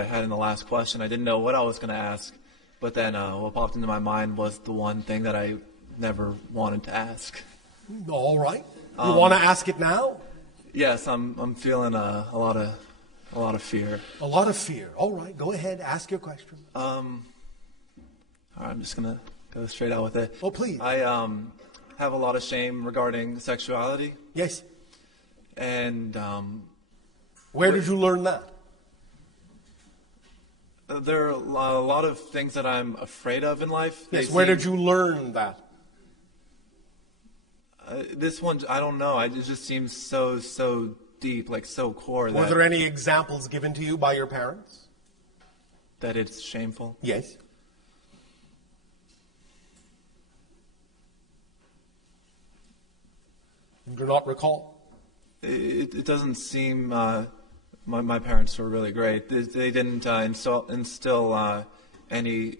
I had in the last question. I didn't know what I was going to ask, but then what popped into my mind was the one thing that I never wanted to ask. All right. You want to ask it now? Yes, I'm feeling a lot of fear. A lot of fear. All right. Go ahead. Ask your question. All right, I'm just gonna go straight out with it. Oh, please. I have a lot of shame regarding sexuality, Yes. and Where did you learn that? there are a lot of things that I'm afraid of in life. Yes. Where did you learn that? This one, I don't know. It just seems so deep, like so core Were there any examples given to you by your parents? that it's shameful. Yes. You do not recall? It doesn't seem. My parents were really great. They didn't instill any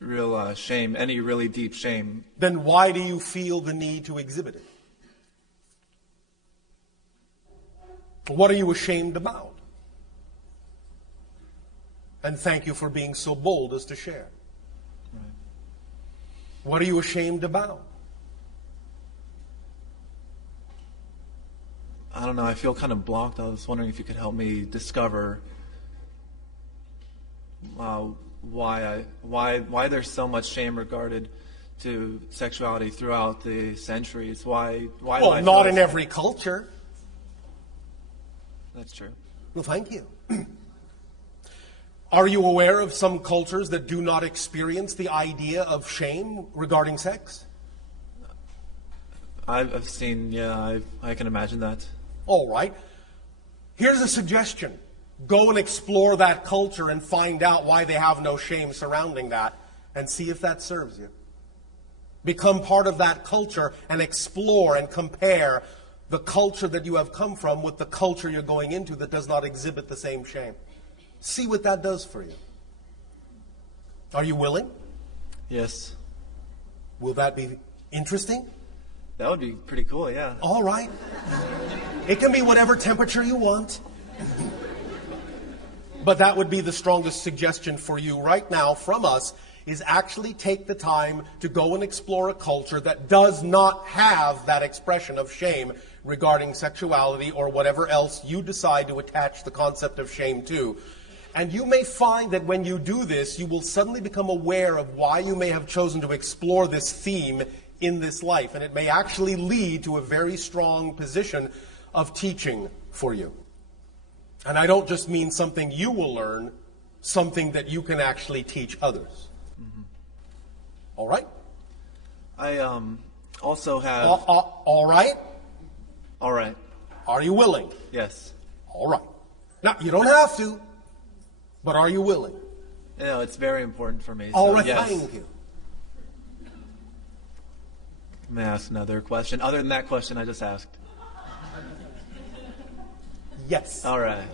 real shame, any really deep shame. Then why do you feel the need to exhibit it? What are you ashamed about? And thank you for being so bold as to share. Right. What are you ashamed about? I don't know. I feel kind of blocked. I was wondering if you could help me discover why there's so much shame regarded to sexuality throughout the centuries. Why? Well, not in every culture. That's true. Well, thank you. Are you aware of some cultures that do not experience the idea of shame regarding sex? I've seen. Yeah, I can imagine that. All right. Here's a suggestion. Go and explore that culture and find out why they have no shame surrounding that, and see if that serves you. Become part of that culture and explore and compare the culture that you have come from with the culture you're going into that does not exhibit the same shame. See what that does for you. Are you willing? Yes. Will that be interesting? That would be pretty cool. Yeah. All right. It can be whatever temperature you want. But that would be the strongest suggestion for you right now from us, is actually take the time to go and explore a culture that does not have that expression of shame regarding sexuality or whatever else you decide to attach the concept of shame to. And you may find that when you do this, you will suddenly become aware of why you may have chosen to explore this theme in this life. And it may actually lead to a very strong position of teaching for you. And I don't just mean something you will learn, something that you can actually teach others. Mm-hmm. All right? I also have. All right? All right. Are you willing? Yes. All right. Now, you don't have to, but are you willing? No, it's very important for me. All so, right, yes. thank you. May I ask another question? Other than that question I just asked. Yes. All right.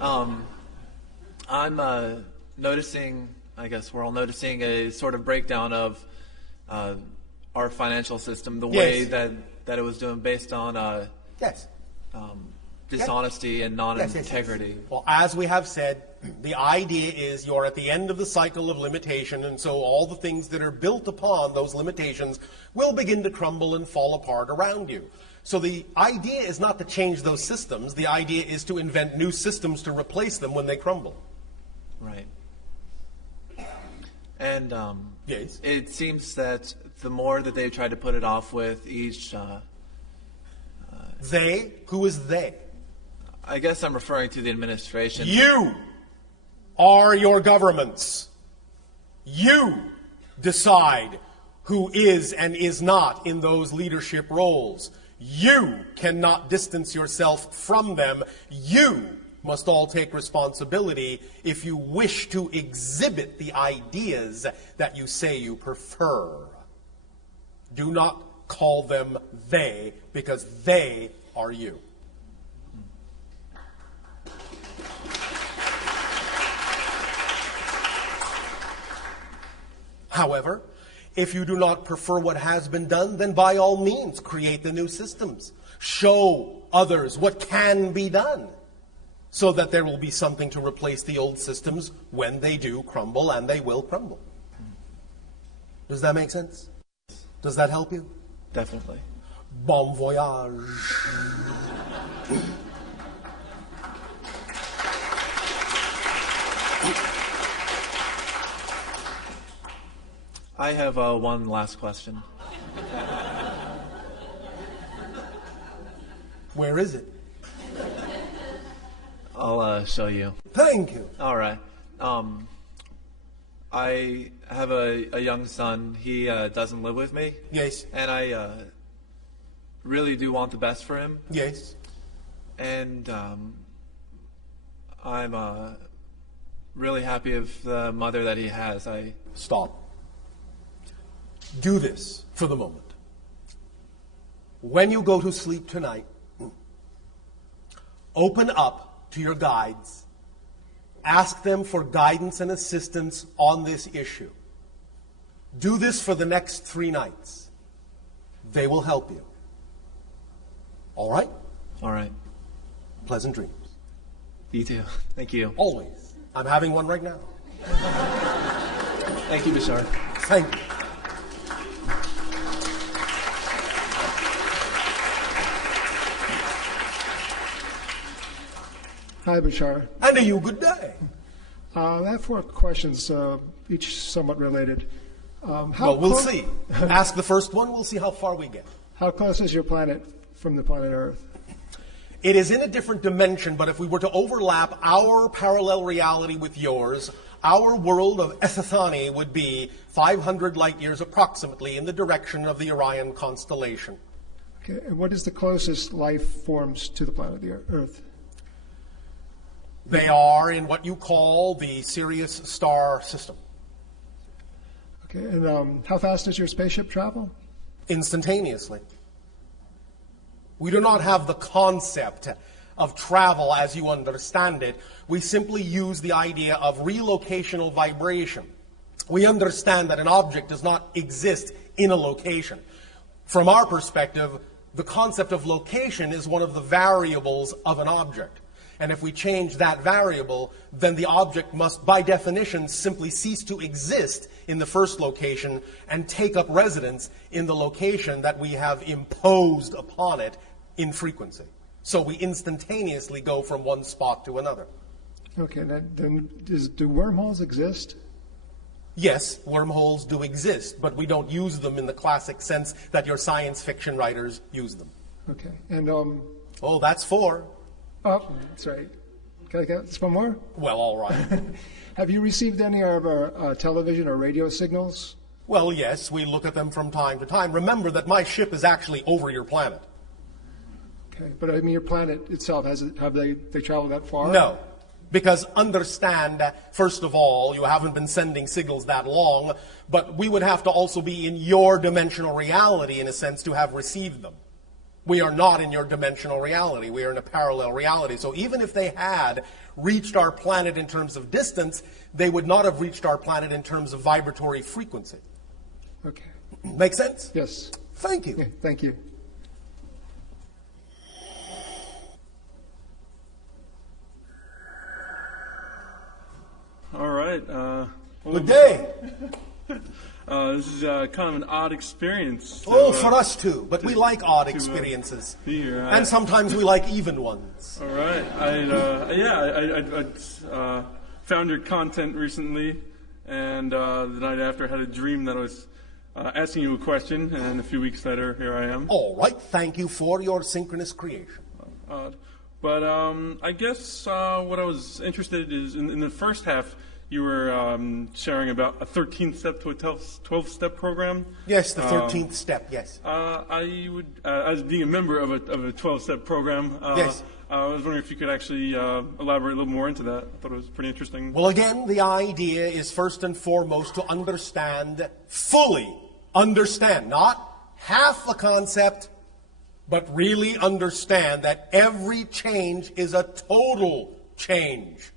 I'm noticing, I guess we're all noticing a sort of breakdown of our financial system, the way that it was doing based on Yes. dishonesty and non-integrity. Yes. Well, as we have said, the idea is you're at the end of the cycle of limitation, and so all the things that are built upon those limitations will begin to crumble and fall apart around you. So the idea is not to change those systems. The idea is to invent new systems to replace them when they crumble. Right. And Yes. it seems that the more that they've tried to put it off with each... They? Who is they? I guess I'm referring to the administration. You are your governments. You decide who is and is not in those leadership roles. You cannot distance yourself from them. You must all take responsibility if you wish to exhibit the ideas that you say you prefer. Do not call them they, because they are you. However, if you do not prefer what has been done, then by all means create the new systems. Show others what can be done. so that there will be something to replace the old systems when they do crumble, and they will crumble. Does that make sense? Does that help you? Definitely. Bon voyage. I have one last question. Where is it? I'll show you. Thank you. All right. I have a young son. He doesn't live with me. Yes. And I really do want the best for him. Yes. And I'm really happy with the mother that he has. Stop. Do this for the moment. When you go to sleep tonight, open up to your guides. Ask them for guidance and assistance on this issue. Do this for the next 3 nights. They will help you. All right? All right. Pleasant dreams. You too. Thank you. Always. I'm having one right now. Thank you, Bashar. Thank you. Hi, Bashar. And to you, good day. I have 4 questions, each somewhat related. Well, we'll see. Ask the first one, we'll see how far we get. How close is your planet from the planet Earth? It is in a different dimension, but if we were to overlap our parallel reality with yours, our world of Ethithani would be 500 light years approximately in the direction of the Orion constellation. Okay, and what is the closest life forms to the planet Earth? They are in what you call the Sirius star system. Okay, and how fast does your spaceship travel? Instantaneously. We do not have the concept of travel as you understand it. We simply use the idea of relocational vibration. We understand that an object does not exist in a location. From our perspective, the concept of location is one of the variables of an object. And if we change that variable, then the object must, by definition, simply cease to exist in the first location and take up residence in the location that we have imposed upon it in frequency. So we instantaneously go from one spot to another. Okay, then do wormholes exist? Yes, wormholes do exist, but we don't use them in the classic sense that your science fiction writers use them. Okay, and Oh, that's 4. oh, sorry. Can I get one more? Well, all right. Have you received any of our television or radio signals? Well, yes, we look at them from time to time. Remember that my ship is actually over your planet. Okay, but I mean your planet itself, have they traveled that far? No, because understand, first of all, you haven't been sending signals that long, but we would have to also be in your dimensional reality, in a sense, to have received them. We are not in your dimensional reality. We are in a parallel reality. So even if they had reached our planet in terms of distance, they would not have reached our planet in terms of vibratory frequency. Okay. Make sense? Yes. Thank you. Okay, thank you. All right. Good day. This is kind of an odd experience. Oh, for us too. But we like odd experiences. Be here. And sometimes we like even ones. All right. I found your content recently, and the night after I had a dream that I was asking you a question, and a few weeks later, here I am. All right. Thank you for your synchronous creation. But I guess what I was interested in is in the first half, you were sharing about a 13th step to a 12-step program. Yes, the 13th step, yes. I would, as being a member of a 12-step program, yes. I was wondering if you could actually elaborate a little more into that. I thought it was pretty interesting. Well, again, the idea is first and foremost to understand, fully understand, not half the concept, but really understand that every change is a total change.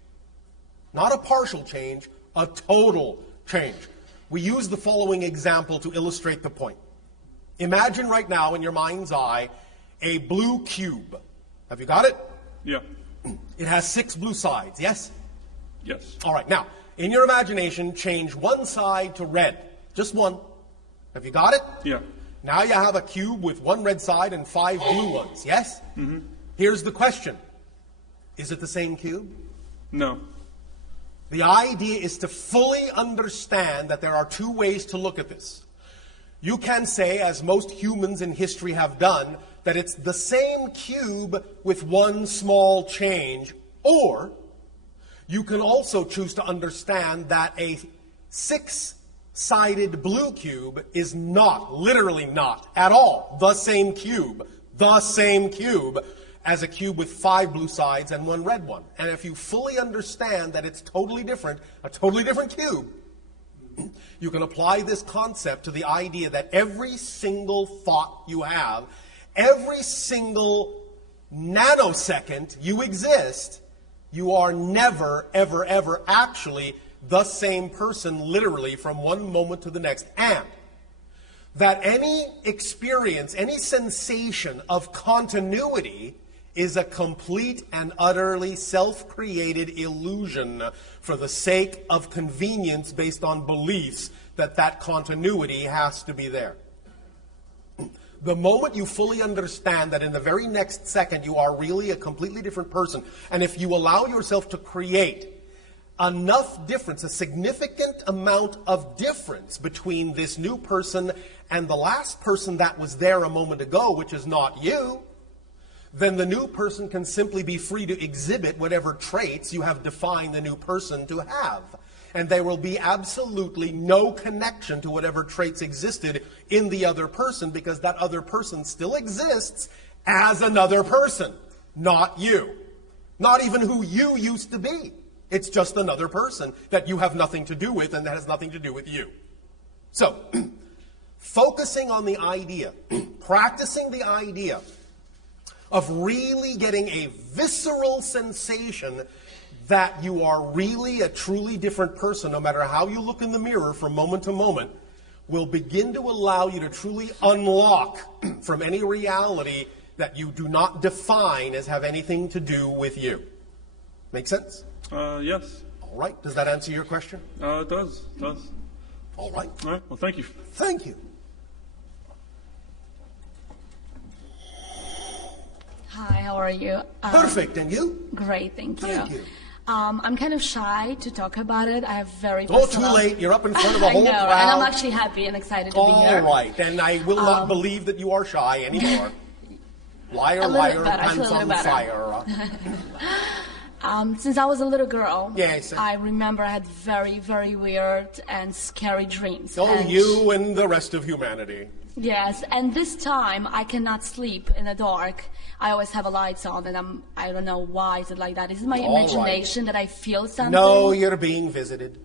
Not a partial change, a total change. We use the following example to illustrate the point. Imagine right now in your mind's eye a blue cube. Have you got it? Yeah. It has 6 blue sides, yes? Yes. All right, now, in your imagination, change one side to red. Just one. Have you got it? Yeah. Now you have a cube with 1 red side and 5 blue ones, yes? Mm-hmm. Here's the question. Is it the same cube? No. The idea is to fully understand that there are 2 ways to look at this. You can say, as most humans in history have done, that it's the same cube with 1 small change, or you can also choose to understand that a 6-sided blue cube is not, literally not, at all the same cube as a cube with 5 blue sides and 1 red one. And if you fully understand that it's totally different, a totally different cube, you can apply this concept to the idea that every single thought you have, every single nanosecond you exist, you are never, ever, ever actually the same person, literally, from one moment to the next. And that any experience, any sensation of continuity is a complete and utterly self-created illusion for the sake of convenience based on beliefs that that continuity has to be there. The moment you fully understand that in the very next second you are really a completely different person, and if you allow yourself to create enough difference, a significant amount of difference between this new person and the last person that was there a moment ago, which is not you, then the new person can simply be free to exhibit whatever traits you have defined the new person to have. And there will be absolutely no connection to whatever traits existed in the other person, because that other person still exists as another person, not you. Not even who you used to be. It's just another person that you have nothing to do with and that has nothing to do with you. So, focusing on the idea, practicing the idea of really getting a visceral sensation that you are really a truly different person, no matter how you look in the mirror from moment to moment, will begin to allow you to truly unlock from any reality that you do not define as have anything to do with you. Make sense? Yes. All right. Does that answer your question? It does. All right. All right. Well, thank you. Thank you. Hi, how are you? Perfect. And you? Great, thank you. Thank you. I'm kind of shy to talk about it. I have very Oh, personal... too late. You're up in front of a I whole know, crowd. and I'm actually happy and excited to be here. All right. And I will not believe that you are shy anymore. Liar, A little liar, better, I feel pants a on little better. fire. Since I was a little girl, Yes. I remember I had very, very weird and scary dreams. Oh, And you and the rest of humanity. Yes, and this time I cannot sleep in the dark. I always have a lights on, and I don't know why is it like that. Is it my All imagination that I feel something? No, you're being visited.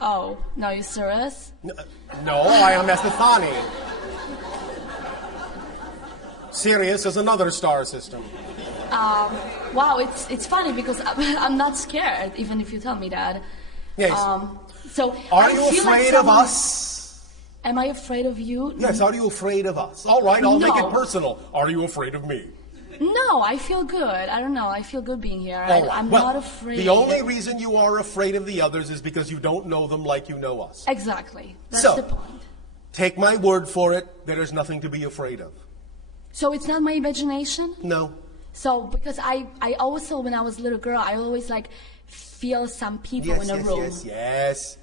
Oh, no, you serious? No, I am Estefani. Sirius is another star system. Wow, it's funny because I'm not scared, even if you tell me that. Yes. So Are I you feel like afraid of someone- us? Am I afraid of you? Yes, are you afraid of us? All right, I'll make No. it personal. Are you afraid of me? No, I feel good. I don't know. I feel good being here. All right. I'm Well, not afraid. The only reason you are afraid of the others is because you don't know them like you know us. Exactly. That's So- the point. Take my word for it, there is nothing to be afraid of. So it's not my imagination? No. So because I also, when I was a little girl, I always like feel some people Yes, in a yes, room. yes.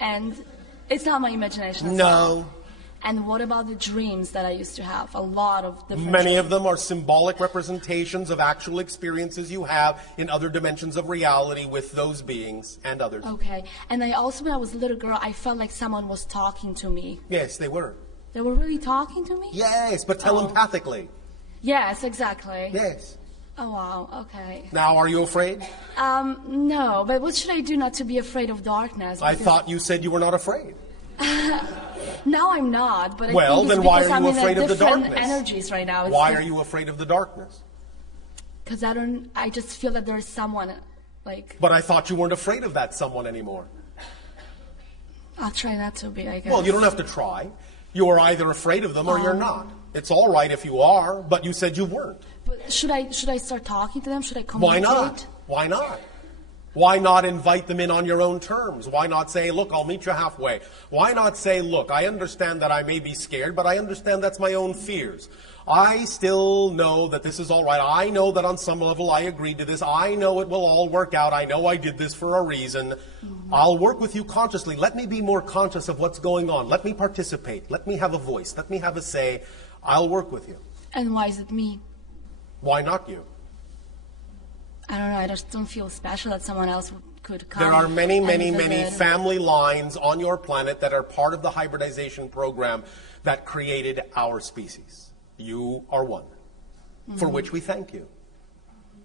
And it's not my imagination. at all. No. And what about the dreams that I used to have? A lot of different Many dreams. of them are symbolic representations of actual experiences you have in other dimensions of reality with those beings and others. Okay. And I also, when I was a little girl, I felt like someone was talking to me. Yes, they were. They were really talking to me? Yes, but telepathically. Yes, exactly. Yes. Oh, wow. Okay. Now, are you afraid? No, but what should I do not to be afraid of darkness? I Because- thought you said you were not afraid. Now I'm not, but I Well, think it's then why because are I'm you in afraid a of the different darkness? energies right now. Why are you afraid of the darkness? Because I just feel that there's someone, like, But I thought you weren't afraid of that someone anymore. I'll try not to be, I guess. Well, you don't have to try. You are either afraid of them or you're not. It's all right if you are, but you said you weren't. But should I start talking to them? Should I Why communicate? not? Why not? Why not invite them in on your own terms? Why not say, look, I'll meet you halfway? Why not say, look, I understand that I may be scared, but I understand that's my own fears. I still know that this is all right. I know that on some level I agreed to this. I know it will all work out. I know I did this for a reason. I'll work with you consciously. Let me be more conscious of what's going on. Let me participate. Let me have a voice. Let me have a say. I'll work with you. And why is it me? Why not you? I don't know. I just don't feel special that someone else could come. There are many, and many, many visit. family lines on your planet that are part of the hybridization program that created our species. You are one, for which we thank you.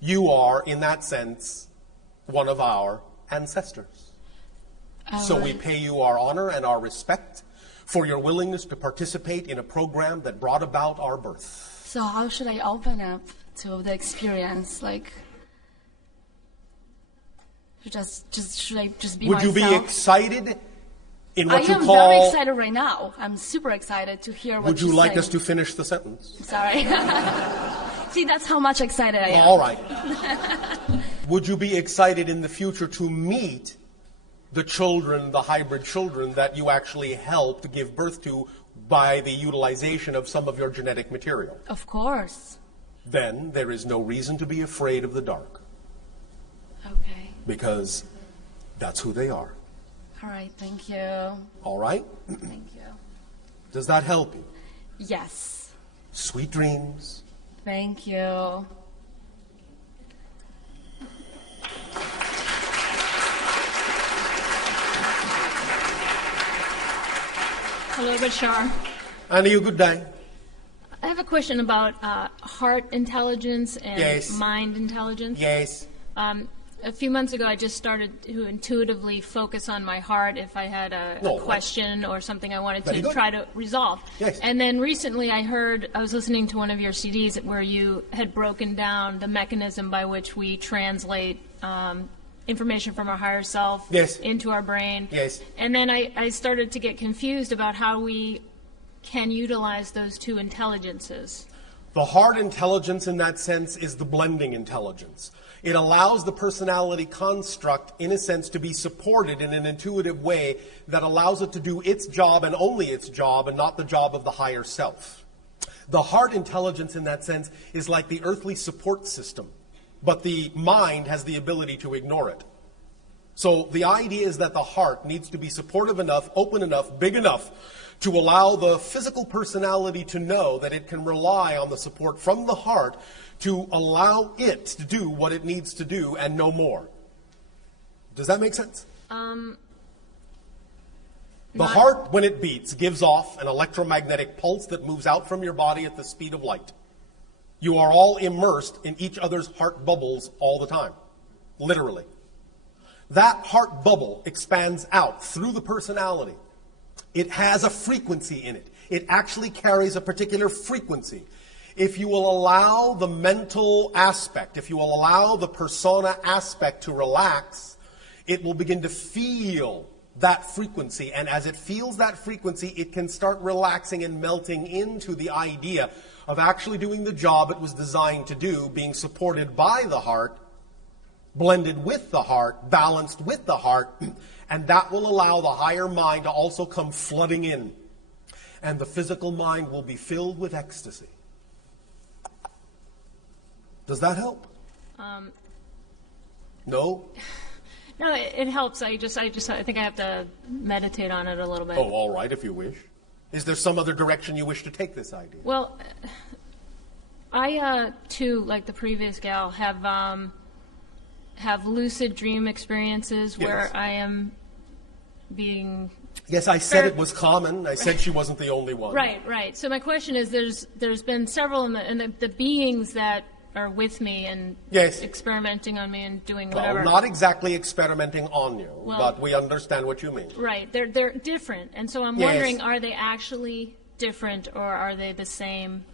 You are, in that sense, one of our ancestors. So we pay you our honor and our respect for your willingness to participate in a program that brought about our birth. So how should I open up to the experience? Like, should I just be Would myself? you be excited in what I you am call... very excited right now. I'm super excited to hear what Would you you're like saying. us to finish the sentence? Sorry. See, that's how much excited I am. All right. Would you be excited in the future to meet the children, the hybrid children that you actually helped give birth to by the utilization of some of your genetic material? Of course. Then there is no reason to be afraid of the dark, Okay. because that's who they are. All right. Thank you. All right? Thank you. Does that help you? Yes. Sweet dreams. Thank you. Hello, Bashar. And you, good day. I have a question about heart intelligence and Yes. mind intelligence. Yes. A few months ago, I just started to intuitively focus on my heart if I had a Oh, question or something I wanted very to good. try to resolve. Yes. And then recently I was listening to one of your CDs where you had broken down the mechanism by which we translate information from our higher self Yes. into our brain. Yes. And then I started to get confused about how we can utilize those two intelligences. The heart intelligence in that sense is the blending intelligence. It allows the personality construct, in a sense, to be supported in an intuitive way that allows it to do its job and only its job and not the job of the higher self. The heart intelligence in that sense is like the earthly support system, but the mind has the ability to ignore it. So the idea is that the heart needs to be supportive enough, open enough, big enough to allow the physical personality to know that it can rely on the support from the heart to allow it to do what it needs to do and no more. Does that make sense? The heart, when it beats, gives off an electromagnetic pulse that moves out from your body at the speed of light. You are all immersed in each other's heart bubbles all the time, literally. That heart bubble expands out through the personality. It has a frequency in it. It actually carries a particular frequency. If you will allow the mental aspect, if you will allow the persona aspect to relax, it will begin to feel that frequency. And as it feels that frequency, it can start relaxing and melting into the idea of actually doing the job it was designed to do, being supported by the heart, blended with the heart, balanced with the heart, and that will allow the higher mind to also come flooding in. And the physical mind will be filled with ecstasy. Does that help? No? No, it helps. I think I have to meditate on it a little bit. Oh, all right, if you wish. Is there some other direction you wish to take this idea? Well, I too, like the previous gal, have lucid dream experiences where Yes. I am being Yes, I said it was common. I said she wasn't the only one. right. So my question is, there's been several, and the beings that are with me and Yes. experimenting on me and doing Well, whatever. not exactly experimenting on you, Well- but we understand what you mean. Right, they're different, and so I'm Yes. wondering, are they actually different or are they the same?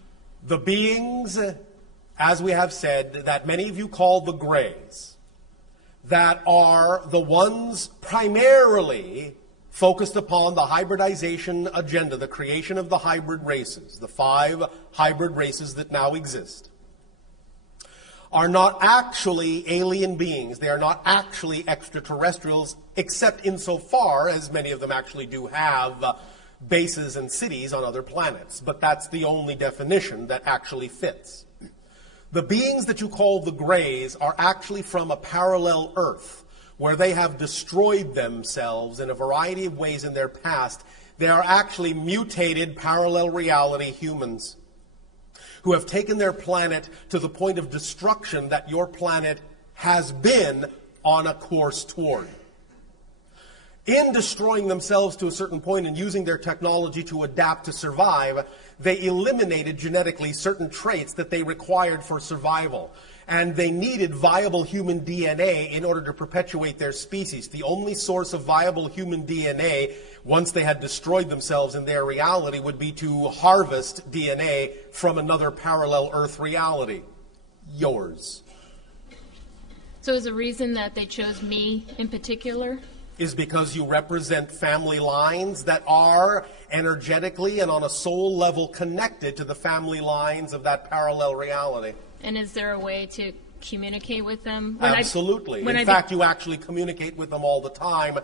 The beings, as we have said, that many of you call the Greys, that are the ones primarily focused upon the hybridization agenda, the creation of the hybrid races, the 5 hybrid races that now exist. are not actually alien beings. They are not actually extraterrestrials, except insofar as many of them actually do have bases and cities on other planets. But that's the only definition that actually fits. The beings that you call the Greys are actually from a parallel Earth, where they have destroyed themselves in a variety of ways in their past. They are actually mutated parallel reality humans who have taken their planet to the point of destruction that your planet has been on a course toward. In destroying themselves to a certain point and using their technology to adapt to survive, they eliminated genetically certain traits that they required for survival. And they needed viable human DNA in order to perpetuate their species. The only source of viable human DNA, once they had destroyed themselves in their reality, would be to harvest DNA from another parallel Earth reality. Yours. So is the reason that they chose me in particular? Is because you represent family lines that are energetically and on a soul level connected to the family lines of that parallel reality. And is there a way to communicate with them? Absolutely. In fact, you actually communicate with them all the time.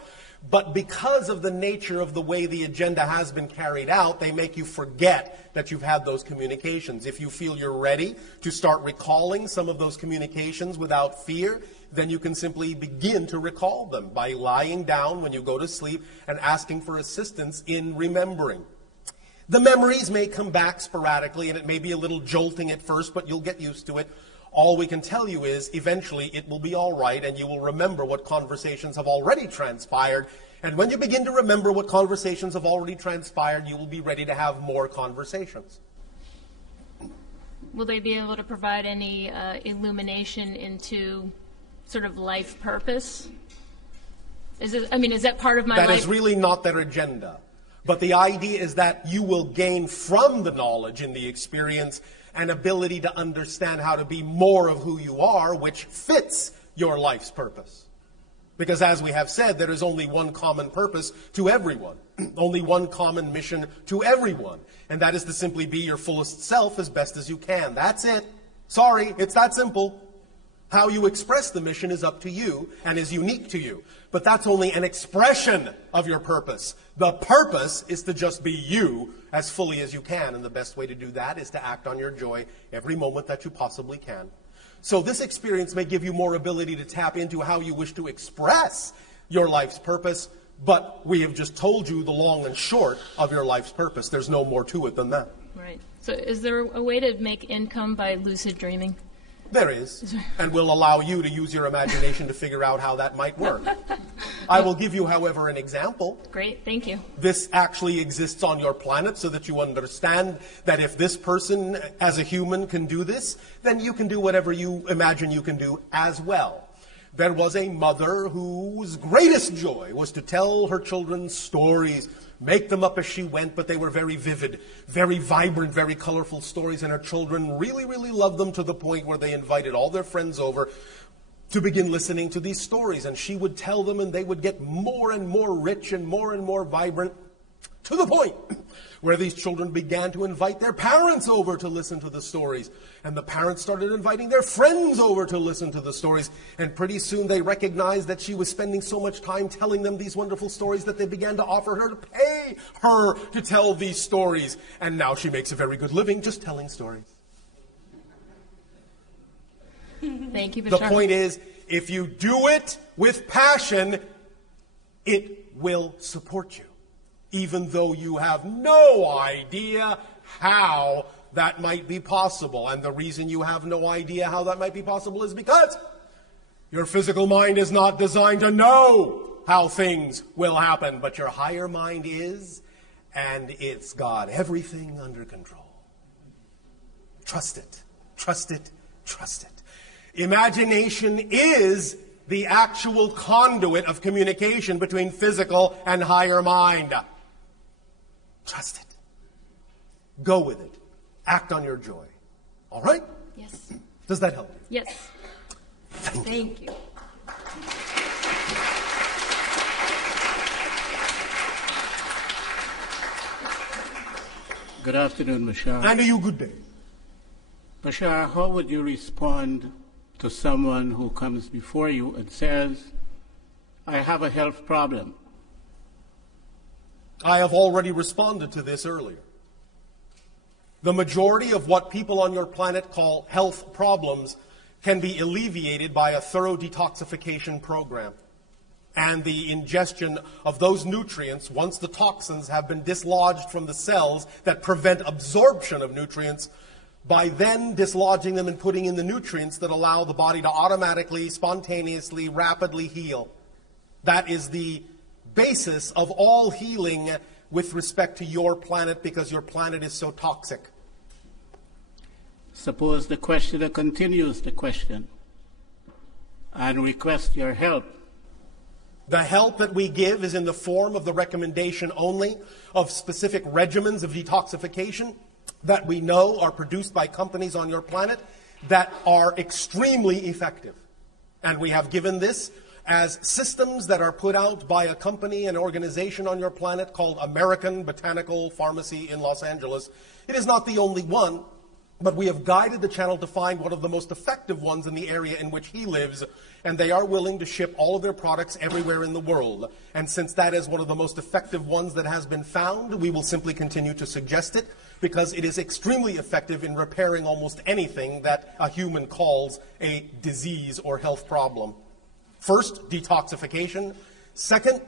But because of the nature of the way the agenda has been carried out, they make you forget that you've had those communications. If you feel you're ready to start recalling some of those communications without fear, then you can simply begin to recall them by lying down when you go to sleep and asking for assistance in remembering. The memories may come back sporadically, and it may be a little jolting at first, but you'll get used to it. All we can tell you is, eventually, it will be all right, and you will remember what conversations have already transpired. And when you begin to remember what conversations have already transpired, you will be ready to have more conversations. Will they be able to provide any illumination into sort of life purpose? Is that part of my life? That is really not their agenda. But the idea is that you will gain from the knowledge in the experience an ability to understand how to be more of who you are, which fits your life's purpose. Because as we have said, there is only one common purpose to everyone, only one common mission to everyone, and that is to simply be your fullest self as best as you can. That's it. Sorry, it's that simple. How you express the mission is up to you and is unique to you. But that's only an expression of your purpose. The purpose is to just be you as fully as you can, and the best way to do that is to act on your joy every moment that you possibly can. So this experience may give you more ability to tap into how you wish to express your life's purpose, but we have just told you the long and short of your life's purpose. There's no more to it than that. Right. So is there a way to make income by lucid dreaming? There is, and we'll allow you to use your imagination to figure out how that might work. I will give you, however, an example. Great, thank you. This actually exists on your planet so that you understand that if this person as a human can do this, then you can do whatever you imagine you can do as well. There was a mother whose greatest joy was to tell her children stories, make them up as she went, but they were very vivid, very vibrant, very colorful stories, and her children really, really loved them to the point where they invited all their friends over to begin listening to these stories. And she would tell them, and they would get more and more rich and more vibrant, to the point where these children began to invite their parents over to listen to the stories. And the parents started inviting their friends over to listen to the stories. And pretty soon they recognized that she was spending so much time telling them these wonderful stories that they began to offer her to pay her to tell these stories. And now she makes a very good living just telling stories. Thank you, Bashar. The point is, if you do it with passion, it will support you, even though you have no idea how that might be possible. And the reason you have no idea how that might be possible is because your physical mind is not designed to know how things will happen, but your higher mind is, and it's got everything under control. Trust it, trust it, trust it. Imagination is the actual conduit of communication between physical and higher mind. Trust it. Go with it. Act on your joy. All right? Yes. Does that help you? Yes. Thank you. Good afternoon, Bashar. And to you, good day. Bashar, how would you respond to someone who comes before you and says, I have a health problem? I have already responded to this earlier. The majority of what people on your planet call health problems can be alleviated by a thorough detoxification program and the ingestion of those nutrients once the toxins have been dislodged from the cells that prevent absorption of nutrients, by then dislodging them and putting in the nutrients that allow the body to automatically, spontaneously, rapidly heal. That is the basis of all healing with respect to your planet, because your planet is so toxic. Suppose the questioner continues the question and requests your help. The help that we give is in the form of the recommendation only of specific regimens of detoxification that we know are produced by companies on your planet that are extremely effective. And we have given this as systems that are put out by a company, an organization on your planet called American Botanical Pharmacy in Los Angeles. It is not the only one, but we have guided the channel to find one of the most effective ones in the area in which he lives, and they are willing to ship all of their products everywhere in the world. And since that is one of the most effective ones that has been found, we will simply continue to suggest it, because it is extremely effective in repairing almost anything that a human calls a disease or health problem. First, detoxification. Second,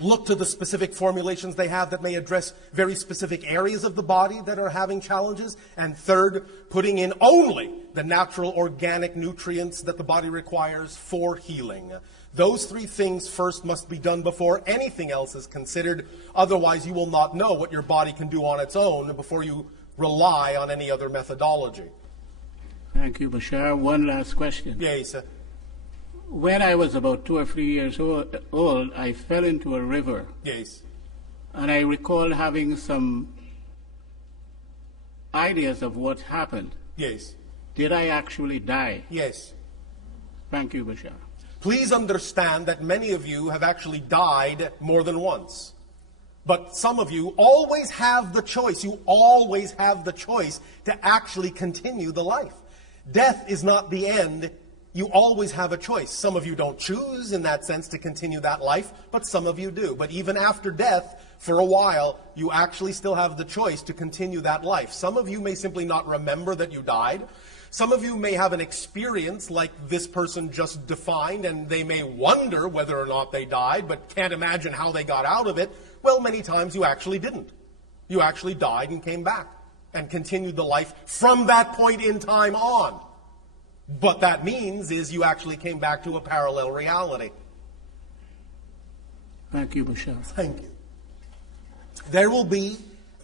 look to the specific formulations they have that may address very specific areas of the body that are having challenges. And third, putting in only the natural organic nutrients that the body requires for healing. Those three things first must be done before anything else is considered. Otherwise, you will not know what your body can do on its own before you rely on any other methodology. Thank you, Bashar. One last question. Yes, sir. When I was about 2 or 3 years old, I fell into a river. Yes. And I recall having some ideas of what happened. Yes. Did I actually die? Yes. Thank you, Bashar. Please understand that many of you have actually died more than once. But some of you always have the choice. You always have the choice to actually continue the life. Death is not the end. You always have a choice. Some of you don't choose in that sense to continue that life, but some of you do. But even after death, for a while, you actually still have the choice to continue that life. Some of you may simply not remember that you died. Some of you may have an experience like this person just defined, and they may wonder whether or not they died, but can't imagine how they got out of it. Well, many times you actually didn't. You actually died and came back and continued the life from that point in time on. What that means is you actually came back to a parallel reality. Thank you, Bashar. Thank you. There will be,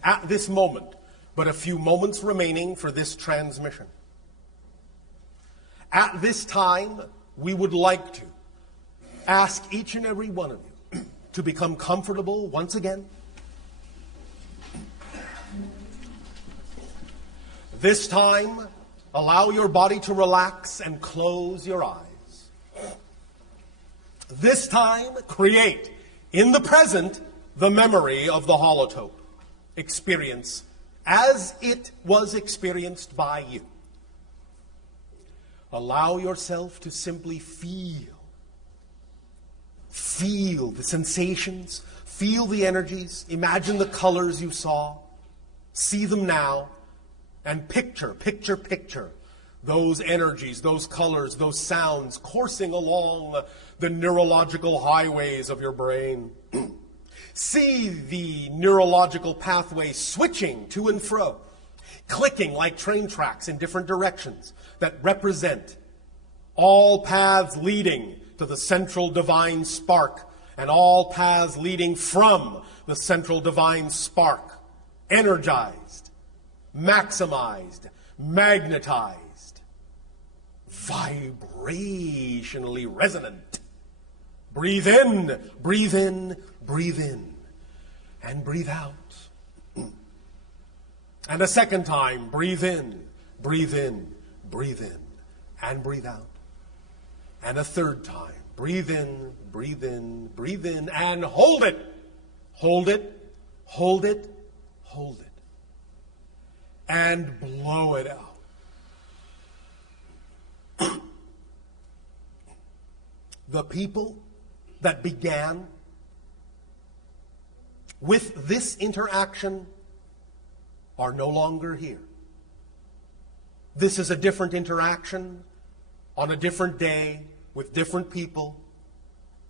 at this moment, but a few moments remaining for this transmission. At this time, we would like to ask each and every one of you to become comfortable once again. This time, allow your body to relax and close your eyes. This time, create in the present the memory of the holotope experience as it was experienced by you. Allow yourself to simply feel the sensations, feel the energies, imagine the colors you saw, see them now, and picture those energies, those colors, those sounds coursing along the neurological highways of your brain. See the neurological pathways switching to and fro, clicking like train tracks in different directions that represent all paths leading to the central divine spark, and all paths leading from the central divine spark, energized, maximized, magnetized, vibrationally resonant. Breathe in, breathe in, breathe in, and breathe out. And a second time, breathe in, breathe in, breathe in, and breathe out. And a third time, breathe in, breathe in, breathe in, and hold it. Hold it, hold it, hold it. And blow it out. the people that began with this interaction are no longer here. This is a different interaction on a different day with different people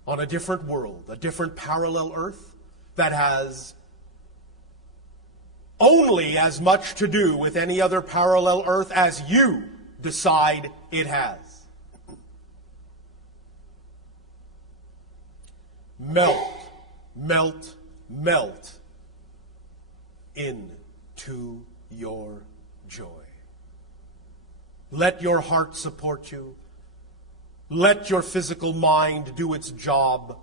on a different world, a different parallel Earth that has only as much to do with any other parallel Earth as you decide it has. Melt, melt, melt into your joy. Let your heart support you. Let your physical mind do its job.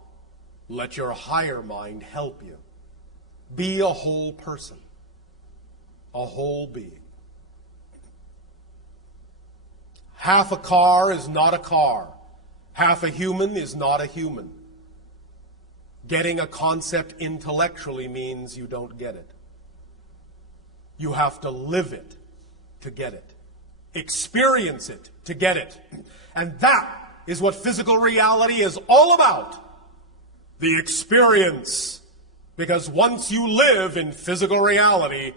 Let your higher mind help you. Be a whole person, a whole being. Half a car is not a car. Half a human is not a human. Getting a concept intellectually means you don't get it. You have to live it to get it. Experience it to get it. And that is what physical reality is all about. The experience. Because once you live in physical reality,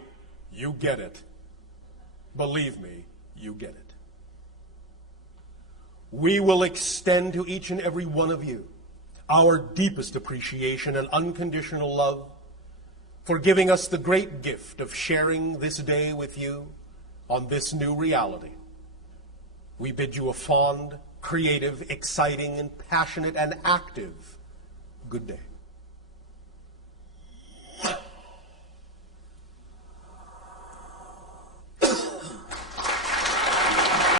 you get it. Believe me, you get it. We will extend to each and every one of you our deepest appreciation and unconditional love for giving us the great gift of sharing this day with you on this new reality. We bid you a fond, creative, exciting, and passionate and active good day.